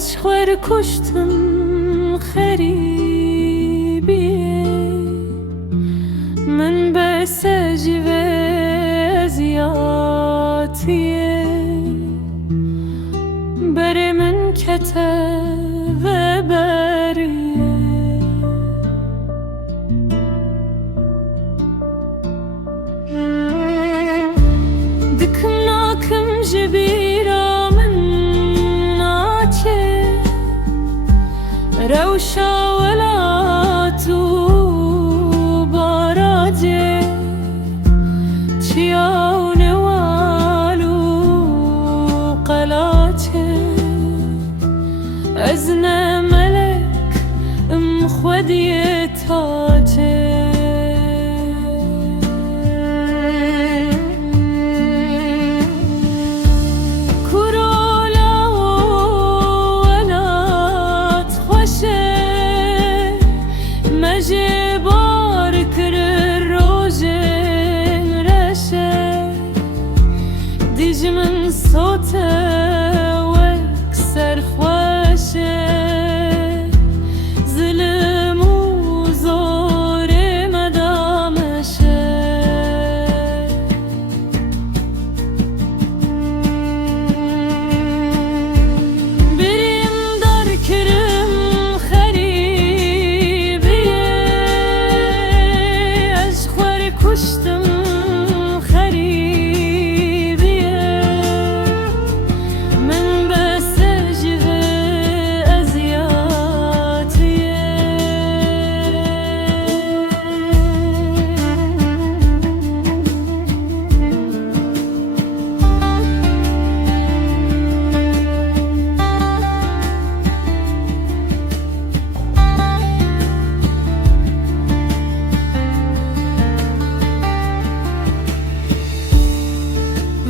عشق کشتم خریبی من به سجی و زیاتیه بر من کته و بریه دکم ناکم جبیرا من ناچه روشا ولا تو باراجه چیاو نوالو قلاچه ازنا ملك ام خودی تاجه جبار کر روزن رشه دیج من صوت وکسر خوشه ظلم و زور مدامشه بریم در کرم کشتم خریبیه من به سجد ازیاتیه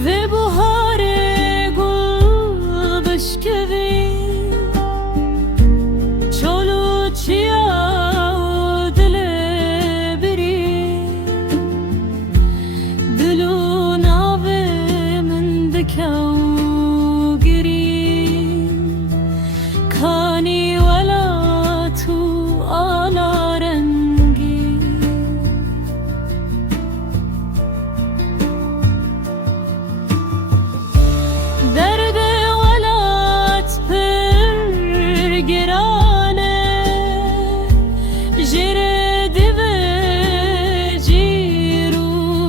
ve buhare gul bışkevi çolu çiyav dile biri dilu nave min dikav girin kani wala tu ala rengi درد ولات پر گرانه جرد و جیروزانا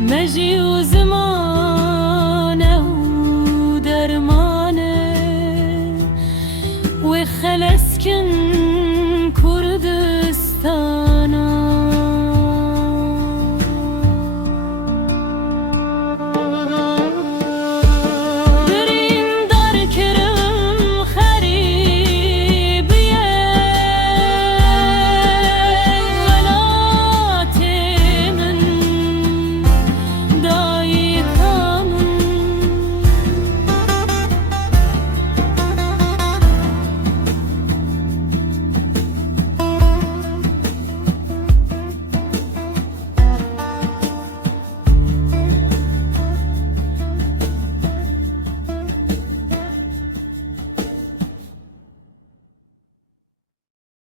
مجی و زمان